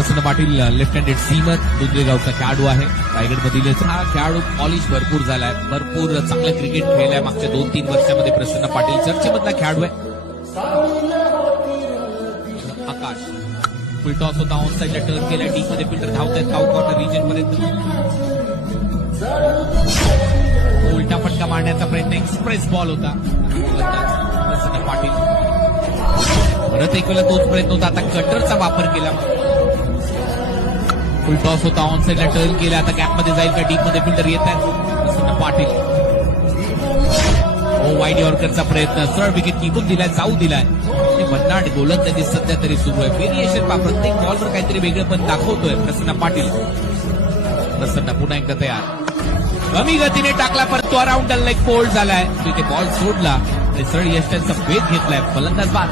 प्रसन्न Patil left handed seamer दुधरेगावचा खेळाडू आहे. रायगडमधील हा खेळाडू पॉलिश भरपूर झालाय, भरपूर चांगलं क्रिकेट खेळलाय मागच्या 2-3 वर्षामध्ये. प्रसन्न पाटील चर्चेमधला खेळाडू आहे. आकाश फुल टॉस होता, ऑन साईडला टर्न केला, टीम मध्ये फिल्डर धावतायत काउ कॉर्नर रिजन पर्यंत. उलटा फटका मारण्याचा प्रयत्न, एक्सप्रेस बॉल होता. प्रसन्न पाटील परत एक वेळा तोच प्रयत्न होता, आता कटरचा वापर केला. फुल टॉस होता, ऑन साईडला टर्न केला, आता गॅपमध्ये जाईल का, डीप मध्ये फिल्डर येत आहेत. प्रसन्न पाटील वाईड यॉर्करचा प्रयत्न, सरळ विकेट टिकून दिलाय, जाऊ दिलाय. भन्नाट गोलंदाजी सध्या तरी सुरू आहे. व्हेरिएशन पा, प्रत्येक बॉलवर काहीतरी वेगळं पण दाखवतोय प्रसन्न पाटील. प्रसन्न पुन्हा एकदा तयार, कमी गतीने टाकला, परंतु अराउंड द लेग फोल्ड झालाय. तिथे बॉल सोडला आणि सरळ यष्टांचा वेध घेतलाय. फलंदाज बाद.